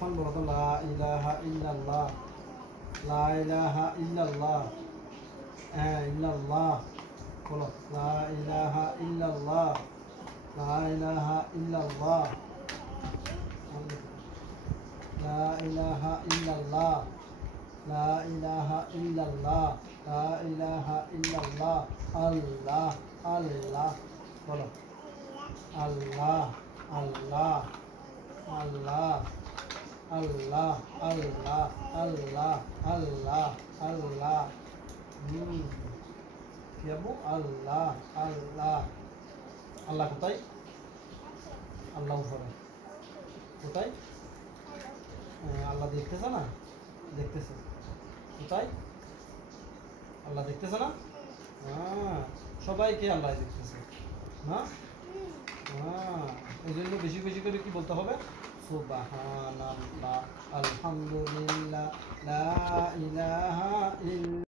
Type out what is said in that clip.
ইরফান বলো তো লা ইলাহা ইল্লাল্লাহ, লা ইলাহা ইল্লাল্লাহ। হ্যাঁ ইল্লাল্লাহ বলো, লা ইলাহা ইল্লাল্লাহ, লা ইলাহা ইল্লাল্লাহ, লা ইলাহা ইল্লাল্লাহ, লা ইলাহা ইল্লাল্লাহ, লা ইলাহা ইল্লাল্লাহ। আল্লাহ আল্লাহ বলো, আল্লাহ আল্লাহ আল্লাহ আল্লাহ আল্লাহ আল্লাহ আল্লাহ আল্লাহ। কি আবু? আল্লাহ আল্লাহ। আল্লাহ কোথায়? আল্লাহ উপরে। কোথায়? আল্লাহ দেখতেছে না? দেখতেছে। কোথায়? আল্লাহ দেখতেছে না? হ্যাঁ, সবাইকে আল্লাহ দেখতেছে না? হ্যাঁ, এই জন্য বেশি বেশি করে কি বলতে হবে? সুবহানাল্লাহ, আলহামদুলিল্লাহ, লা ইলাহা ইল্লাল্লাহ।